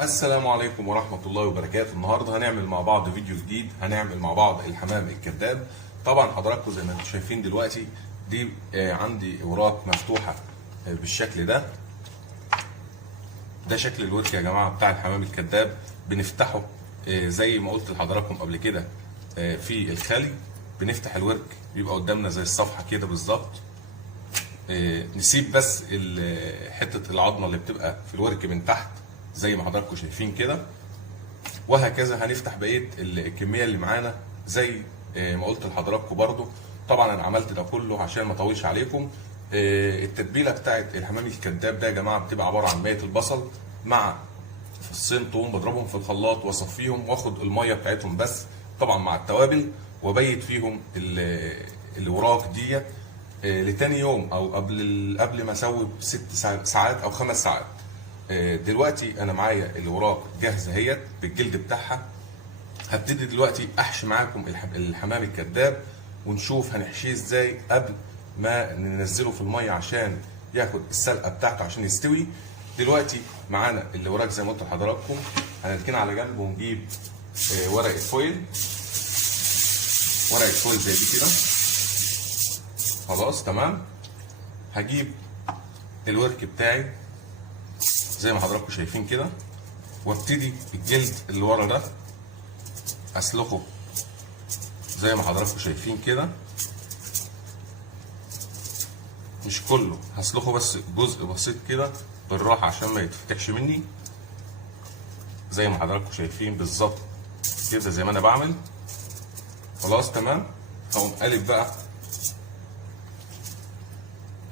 السلام عليكم ورحمة الله وبركاته. النهاردة هنعمل مع بعض فيديو جديد، هنعمل مع بعض الحمام الكذاب. طبعا حضراتكم زي ما انتم شايفين دلوقتي دي عندي اوراق مفتوحة بالشكل ده. ده شكل الورك يا جماعة بتاع الحمام الكذاب. بنفتحه زي ما قلت لحضراتكم قبل كده في الخلي. بنفتح الورك بيبقى قدامنا زي الصفحة كده بالظبط. نسيب بس حتة العظمة اللي بتبقى في الورك من تحت زي ما حضراتكم شايفين كده، وهكذا هنفتح بقيه الكميه اللي معانا زي ما قلت لحضراتكم برضو. طبعا انا عملت ده كله عشان ما اطولش عليكم. التتبيله بتاعت الحمام الكذاب ده يا جماعه بتبقى عباره عن ميه البصل مع فصين توم، بضربهم في الخلاط واصفيهم واخد الميه بتاعتهم بس، طبعا مع التوابل، وبيت فيهم الوراك دي لتاني يوم او قبل ما اسوي ب6 ساعات او 5 ساعات. دلوقتي انا معايا الوراق جاهزه اهيت بالجلد بتاعها. هبتدي دلوقتي احشي معاكم الحمام الكذاب، ونشوف هنحشيه ازاي قبل ما ننزله في الميه عشان ياخد السلقه بتاعته عشان يستوي. دلوقتي معانا الوراق زي ما قلت لحضراتكم، هنركنها على جنب ونجيب ورقه فويل. ورقه فويل زي دي كده. خلاص تمام. هجيب الورك بتاعي زي ما حضراتكم شايفين كده، وابتدي الجلد اللي ورا ده اسلخه زي ما حضراتكم شايفين كده. مش كله، هسلخه بس جزء بسيط كده بالراحه عشان ما يتفتحش مني زي ما حضراتكم شايفين بالظبط كده زي ما انا بعمل. خلاص تمام. هقوم قالب بقى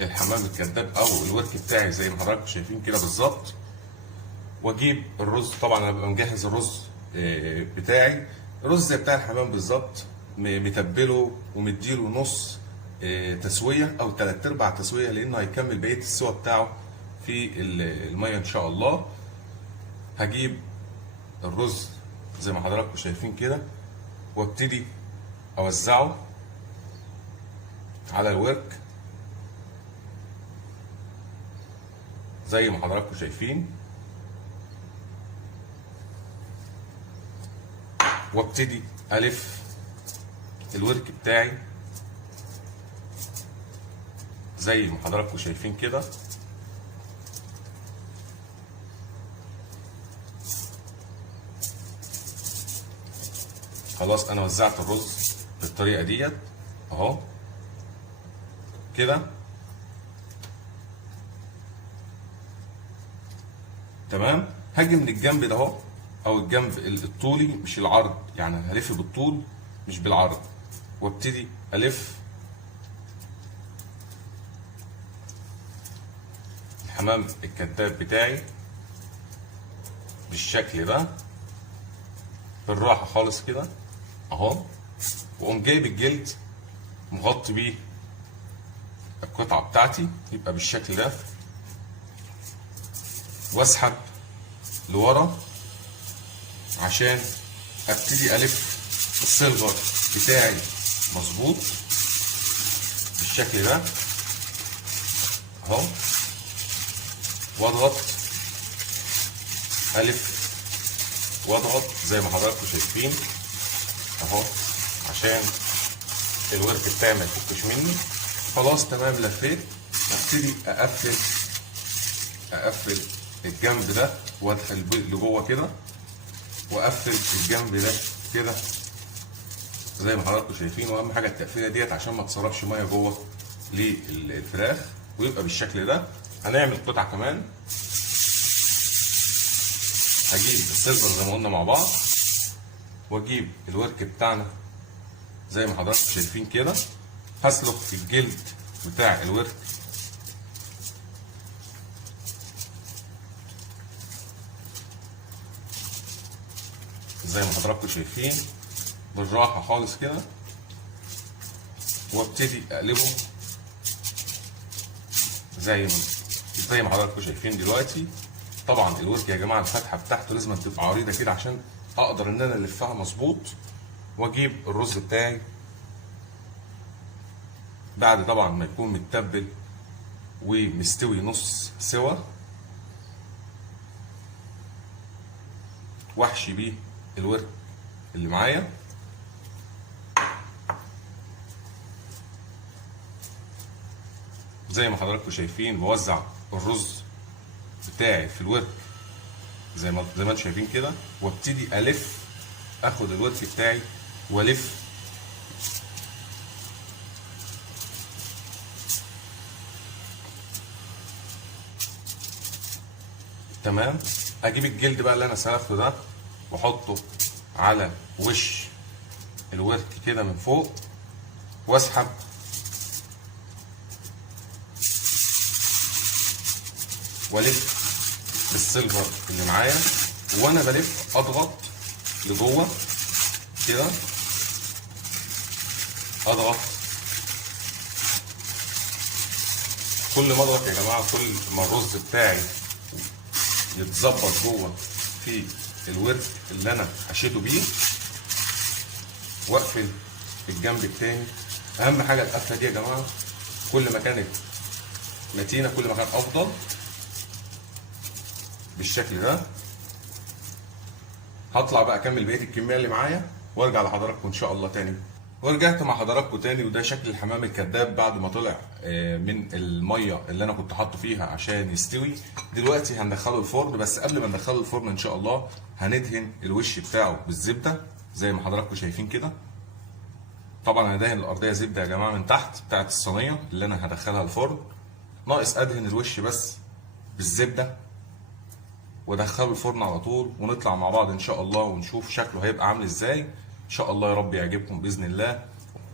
الحمام الكذاب او الورك بتاعي زي ما حضراتكم شايفين كده بالظبط، واجيب الرز. طبعا انا ببقى مجهز الرز بتاعي، الرز زي بتاع الحمام بالظبط، متبله ومديله نص تسويه او 3/4 تسويه، لانه هيكمل بقيه السوا بتاعه في الميه ان شاء الله. هجيب الرز زي ما حضراتكم شايفين كده، وابتدي اوزعه على الورك زي ما حضراتكم شايفين، وابتدي الف الورك بتاعي زي ما حضراتكم شايفين كده. خلاص انا وزعت الرز بالطريقه ديت اهو كده تمام. هاجي من الجنب ده اهو، او الجنب الطولي مش العرض، يعني هلف بالطول مش بالعرض، وابتدي الف الحمام الكذاب بتاعي بالشكل ده بالراحه خالص كده اهو. واقوم جايب الجلد مغطي بيه القطعه بتاعتي يبقى بالشكل ده، واسحب لورا عشان ابتدي الف السيلفر بتاعي مظبوط بالشكل ده اهو، واضغط الف واضغط زي ما حضراتكم شايفين اهو عشان الورك بتاعي ما يفكش مني. خلاص تمام لفيت. ابتدي اقفل الجنب ده وادخل لجوه كده، واقفل الجنب ده كده زي ما حضراتكم شايفين. واهم حاجه التقفيله ديت عشان ما تسربش ميه جوه للفراخ، ويبقى بالشكل ده. هنعمل قطعه كمان. هجيب السيلفر زي ما قلنا مع بعض، واجيب الورك بتاعنا زي ما حضراتكم شايفين كده. هسلق الجلد بتاع الورك زي ما حضراتكم شايفين بالراحه خالص كده، وابتدي اقلبه زي ما حضراتكم شايفين دلوقتي. طبعا الورك يا جماعه الفتحه بتاعته لازم تبقى عريضه كده عشان اقدر ان انا الفها مظبوط. واجيب الرز بتاعي بعد طبعا ما يكون متبل ومستوي نص سوا، واحشي بيه الورك اللي معايا. زي ما حضراتكم شايفين بوزع الرز بتاعي في الورك زي ما انتم شايفين كده، وابتدي الف، اخد الورك بتاعي والف تمام. اجيب الجلد بقى اللي انا سلخته ده واحطه على وش الورك كده من فوق، واسحب والف بالسيلفر اللي معايا، وانا بلف اضغط لجوه كده، اضغط كل ما اضغط يا جماعه كل ما الرز بتاعي يتظبط جوه في الورك اللي انا حشيته بيه، واقفل الجنب التاني. اهم حاجه القفله دي يا جماعه، كل ما كانت متينه كل ما كان افضل. بالشكل ده هطلع بقى اكمل بقيه الكميه اللي معايا وارجع لحضراتكم ان شاء الله تاني. ورجعت مع حضراتكم تاني، وده شكل الحمام الكذاب بعد ما طلع من الميه اللي انا كنت حاطه فيها عشان يستوي. دلوقتي هندخله الفرن، بس قبل ما ندخله الفرن ان شاء الله هندهن الوش بتاعه بالزبده زي ما حضراتكم شايفين كده. طبعا انا داهن الارضيه زبده يا جماعه من تحت بتاعت الصينيه اللي انا هدخلها الفرن، ناقص ادهن الوش بس بالزبده وادخله الفرن على طول، ونطلع مع بعض ان شاء الله ونشوف شكله هيبقى عامل ازاي. ان شاء الله يا رب يعجبكم باذن الله.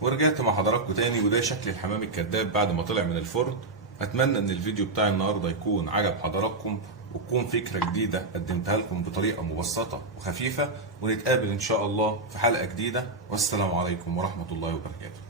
ورجعت مع حضراتكم تاني، وده شكل الحمام الكذاب بعد ما طلع من الفرن. اتمنى ان الفيديو بتاع النهارده يكون عجب حضراتكم، وتكون فكره جديده قدمتها لكم بطريقه مبسطه وخفيفه، ونتقابل ان شاء الله في حلقه جديده، والسلام عليكم ورحمه الله وبركاته.